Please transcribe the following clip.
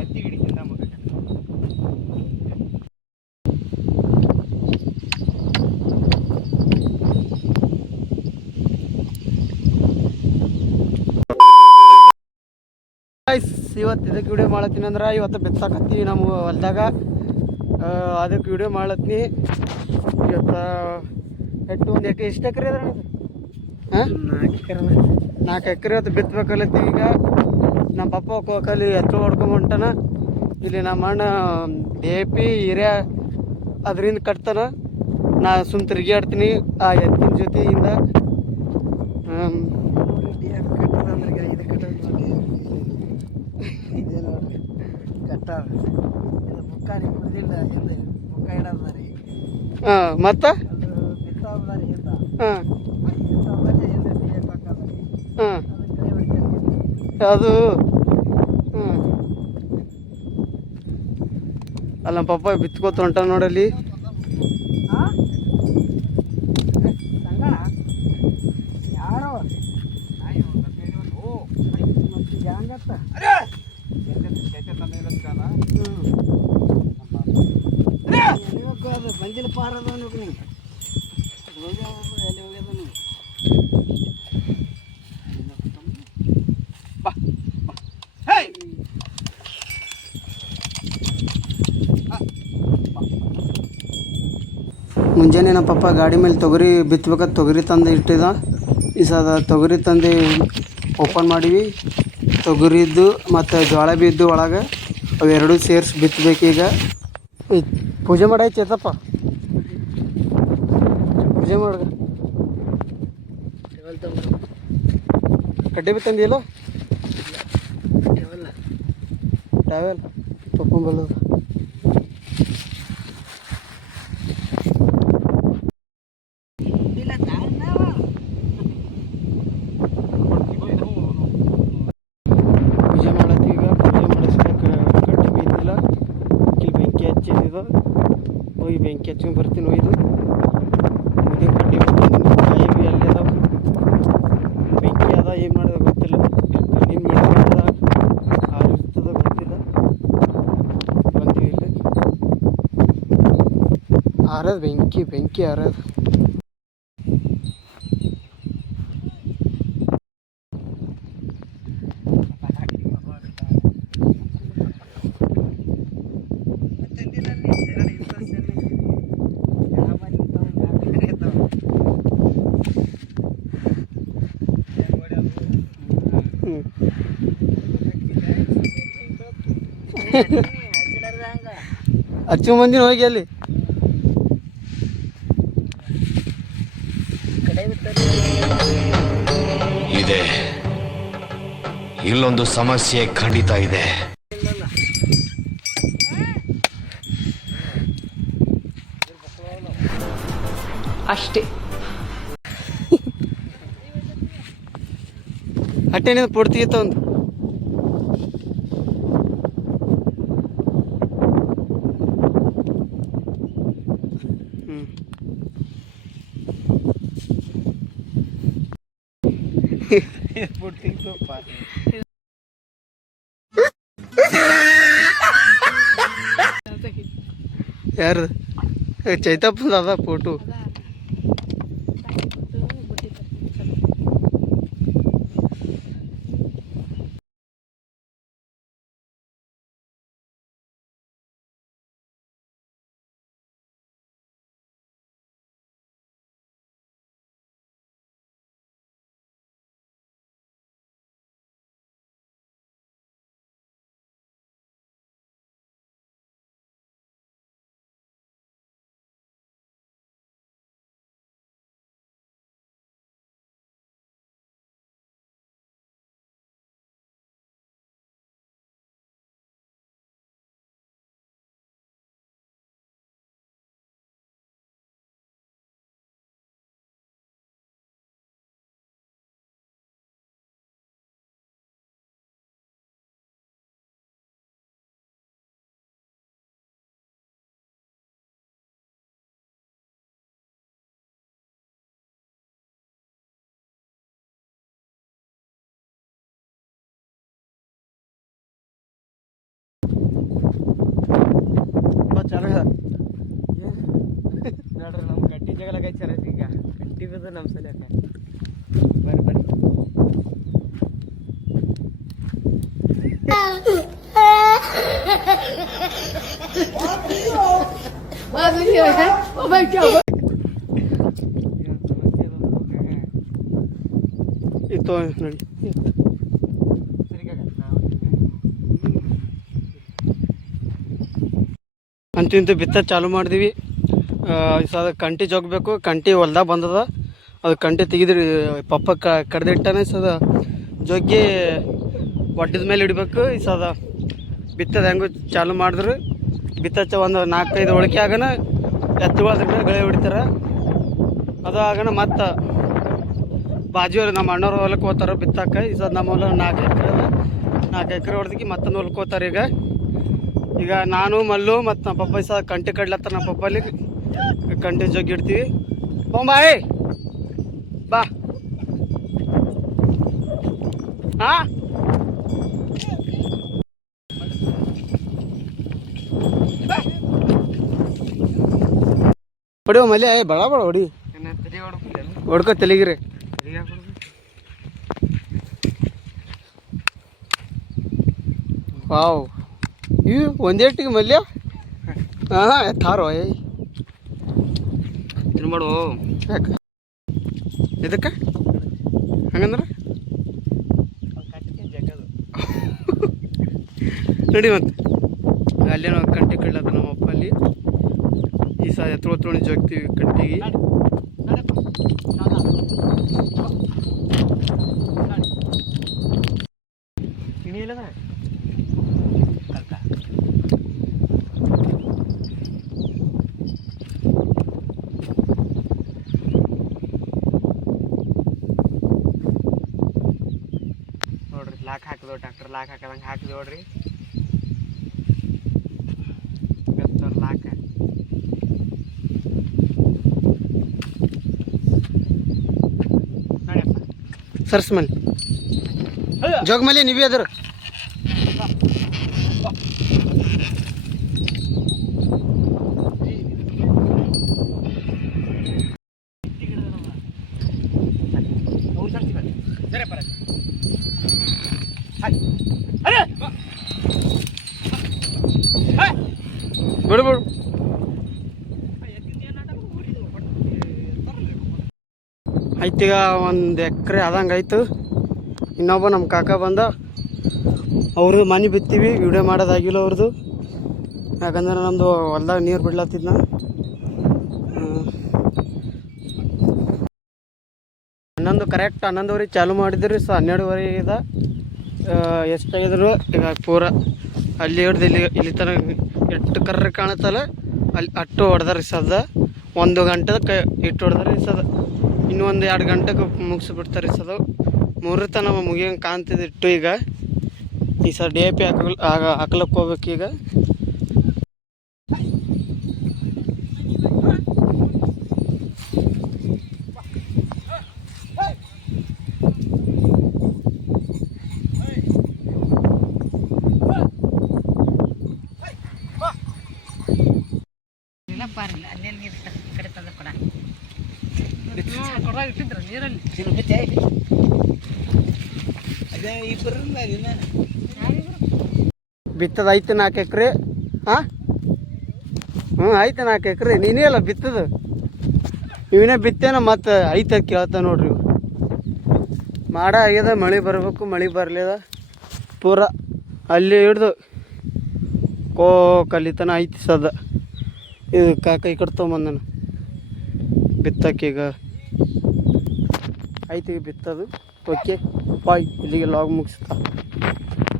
ಎತ್ತಿ ಹಿಡಿತಿಂದ ಮಗ ಇವತ್ತು ಇದಕ್ಕೆ ವಿಡಿಯೋ ಮಾಡತ್ತೀನಿ ಅಂದ್ರೆ ಇವತ್ತು ಬಿತ್ತಾಕತ್ತೀನಿ ನಮ್ಮ ಹೊಲ್ದಾಗ ಅದಕ್ಕೆ ವಿಡಿಯೋ ಮಾಡತ್ತೀನಿ ಇವತ್ತು ಒಂದು ಎಷ್ಟು ಎಕರೆ ಅದ ಹಾಂ 4 ಎಕರೆ ಇವತ್ತು ಬಿತ್ತಬೇಕಲ್ಲತ್ತೀವಿ ಈಗ ನಮ್ಮ ಪಪ್ಪ ಕಲಿ ಎತ್ತು ಹೊಡ್ಕೊಂಬಂಟಾನ ಇಲ್ಲಿ ನಮ್ಮ ಅಣ್ಣ DAP ಹಿರಿಯ ಅದರಿಂದ ಕಟ್ತಾನ ನಾ ಸುಮ್ ತಿರುಗಾಡ್ತೀನಿ ಆ ಎತ್ತಿನ ಜೊತೆಯಿಂದ ಮತ್ತು ಹಾಂ ಹಾಂ ಅದು ಅಲ್ಲ ನಮ್ಮ ಪಪ್ಪ ಬಿತ್ಕೋತ ಹೊಂಟ ನೋಡಲ್ಲಿ ಬಂದಿಲ್ಲ ಪಾರದ ನಿಂಗೆ ಎಲ್ಲಿ ಹೋಗ್ಯದ ನೀವು ಮುಂಜಾನೆ ನಮ್ಮ ಪಪ್ಪ ಗಾಡಿ ಮೇಲೆ ತೊಗರಿ ಬಿತ್ಬೇಕಾದ ತೊಗರಿ ತಂದು ಇಟ್ಟಿದ ಈ ಸದ ತೊಗರಿ ತಂದು ಓಪನ್ ಮಾಡೀವಿ ತೊಗರಿದ್ದು ಮತ್ತು ಜೋಳ ಬಿ ಇದ್ದು ಒಳಗೆ ಅವೆರಡೂ ಸೇರಿಸಿ ಬಿತ್ತಬೇಕೀಗ ಪೂಜೆ ಮಾಡಾಯ್ತು ಚೇತಪ್ಪ ಪೂಜೆ ಮಾಡ ಕಡ್ಡೆ ಬಿ ತಂದಿಲ್ಲ ಟ್ಯಾವೆಲ್ ತೊಗೊಂಬಲ್ಲ ಪೂಜೆ ಮಾಡತ್ತೀವಿ ಈಗ ಪೂಜೆ ಮಾಡಿಸ್ಬೇಕು ಕಡ್ಡೆ ಬಿದ್ದಿಲ್ಲ ಇಲ್ಲಿ ಬೆಂಕಿ ಹಚ್ಚಿದ ಹೋಗಿ ಬೆಂಕಿ ಹಚ್ಕೊಂಡು ಬರ್ತೀನಿ ಒಯ್ದು ಮುದಿನ ಕಡ್ಡಿ ಕಾಯಿ ಬಿ ಅಲ್ಲಿ ಅದಾವ ಬೆಂಕಿ ಅದ ಏನು ಮಾಡೋದು ಗೊತ್ತಿಲ್ಲ ನಿಮ್ಮ ಮಿಡದ ಆರಿರ್ತದ ಗೊತ್ತಿಲ್ಲ ಬಂತೀವಿ ಇಲ್ಲಿ ಆರದು ಬೆಂಕಿ ಆರದು ಹಚ್ಚು ಮಂದಿನ ಹೋಗಿ ಅಲ್ಲಿ ಇದೆ ಇಲ್ಲೊಂದು ಸಮಸ್ಯೆ ಖಂಡಿತ ಇದೆ ಅಷ್ಟೇ ಅಟ್ಟೆನಿಂದ ಪುಡ್ತಿತ್ತು ಒಂದು ಯಾರು ಚೈತಪ್ಪದ ಅದ ಫೋಟೋ ಇತ್ತು ನೋಡಿ. ಅಂತೂ ಇಂತೂ ಬಿತ್ತ ಚಾಲು ಮಾಡಿದ್ವಿ. ಸದ ಕಂಟಿ ಜೋಗಬೇಕು. ಕಂಟಿ ಹೊಲ್ದಾಗ ಬಂದದ, ಅದು ಕಂಟಿ ತೆಗಿದ್ರಿ ಪಪ್ಪ ಕಡ್ದಿಟ್ಟನೆ ಸದ ಜೋಗಿ ಒಡ್ಡಿದ ಮೇಲೆ ಇಡಬೇಕು. ಈ ಸದ ಬಿತ್ತದ ಹೆಂಗೂ ಚಾಲು ಮಾಡಿದ್ರು ಬಿತ್ತ ಒಂದು 4-5 ಒಳಕೆ ಆಗನ ಎತ್ತುಗಳ ಅದ್ರ ಮೇಲೆ ಗಳೆ ಹೊಡಿತಾರೆ. ಅದು ಆಗನ ಮತ್ತು ಬಾಜು ನಮ್ಮ ಅಣ್ಣವ್ರು ಹೊಲಕ್ಕೆ ಹೋಗ್ತಾರೆ ಬಿತ್ತಕ್ಕೆ. ಈ ಸದ ನಮ್ಮ ಹೊಲ 4 ಎಕರೆ ಹೊಡೆದಕ್ಕೆ ಮತ್ತೊಂದು ಹೊಲಕ್ಕೆ ಹೋಗ್ತಾರೆ. ಈಗ ನಾನು ಮಲ್ಲು ಮತ್ತು ನಮ್ಮ ಪಪ್ಪ ಸಹ ಕಂಟಿ ಕಡ್ಲತ್ತ. ನಮ್ಮ ಪಪ್ಪಲ್ಲಿ ಕಂಟಿ ಜೋಗಿ ಇಡ್ತೀವಿ. ಬಾಯ್ ಬಾ. ಹಾಂ ಹೊಡಿವ ಮಲ್ಯ ಬಡ ಹೊಡಿ ಹೊಡ್ಕೊ ತಲೆಗಿರಿ. ವಾವ್ ಇವು ಒಂದೇಟಿಗೆ ಮಲ್ಯ. ಹಾಂ ಎತ್ತಾರೋ ತಿನ್ಬೇಡು. ಯಾಕೆ ಇದಕ್ಕೆ ಹಂಗಂದ್ರೆ ನೋಡಿ ಮತ್ತೆ ಅಲ್ಲೇ ನಾವು ಕಂಟಿ ಕಡ್ಲದ ನಮ್ಮಪ್ಪ ಅಲ್ಲಿ. ಈ ಸಹ ಎತ್ತೊಳಿ ಜೋಗ್ತೀವಿ ಕಂಟಿಗೆ. ನೋಡ್ರಿ ಲಾಕ್ ಹಾಕಿದೋ ಟ್ರ್ಯಾಕ್ಟರ್ ಲಾಕ್ ಹಾಕದಂಗೆ ಹಾಕಿದ್ ನೋಡ್ರಿ. ಲಾಕ್ ಸರ್ಸ್ ಮಲ್ಲಿ ಜೋಗ ಮಲ್ಲಿ ನೀವೇ ಅದ್ರ. ಬಿಡು ಬಿಡು. ಆಯ್ತೀಗ 1 ಎಕರೆ ಆದಂಗೆ ಆಯ್ತು. ಇನ್ನೊಬ್ಬ ನಮ್ಮ ಕಾಕ ಬಂದ, ಅವ್ರದ್ದು ಮನೆ ಬಿತ್ತೀವಿ. ವಿಡಿಯೋ ಮಾಡೋದಾಗಿಲ್ಲ ಅವ್ರದ್ದು, ಯಾಕಂದ್ರೆ ನಮ್ಮದು ಹೊಲ್ದಾಗ ನೀರು ಬಿಡ್ಲತ್ತಿದ್ನ. 11 ಕರೆಕ್ಟ್ 11:30 ಚಾಲು ಮಾಡಿದ್ರಿ. 12:30 ಎಷ್ಟಾಗಿದ್ರು ಈಗ ಪೂರ ಅಲ್ಲಿ ಹಿಡ್ದು ಇಲ್ಲಿ ತನಕ ಎಷ್ಟು ಕರ್ರ ಕಾಣುತ್ತಲ್ಲ ಅಲ್ಲಿ ಅಟ್ಟು ಹೊಡೆದಾರ ಸದ. 1 ಗಂಟೆಗೆ ಇಟ್ಟು ಹೊಡೆದಾರ ಸದ. ಇನ್ನೂ 1-2 ಗಂಟೆಗೆ ಮುಗಿಸ್ಬಿಡ್ತಾರೆ ಸದ. 3 ತನಕ ಮುಗಿಯಂಗೆ ಕಾಣ್ತಿದ್ದು ಇಟ್ಟು. ಈಗ ಈ ಸರ್ DAP ಹಾಕ್ಲಕ್ಕೆ ಹೋಗ್ಬೇಕು. ಈಗ ಬಿತ್ತದ ಐತೆ 4 ಎಕರೆ. ಹಾಂ ಆಯ್ತು 4 ಎಕರೆ. ನೀನೇ ಅಲ್ಲ ಬಿತ್ತದ, ಇವನೇ ಬಿತ್ತೇನ ಮತ್ತು ಐತೆ ಕೇಳ್ತ ನೋಡ್ರಿ. ಮಾಡ ಆಗ್ಯದ, ಮಳೆ ಬರಬೇಕು, ಮಳೆ ಬರಲಿದ. ಪೂರ ಅಲ್ಲಿ ಹಿಡ್ದು ಕಲಿತನ ಐತಿ ಸದ. ಇದು ಕಾಕ ಈ ಕಡೆ ತೊಗೊಂಬಂದನ ಬಿತ್ತಕ್ಕೀಗ ಐತಿ ಬಿತ್ತದು. Okay bye. ಇಲ್ಲಿಗೆ ಲಾಗ್ ಮುಗಿಸ್ತಾ.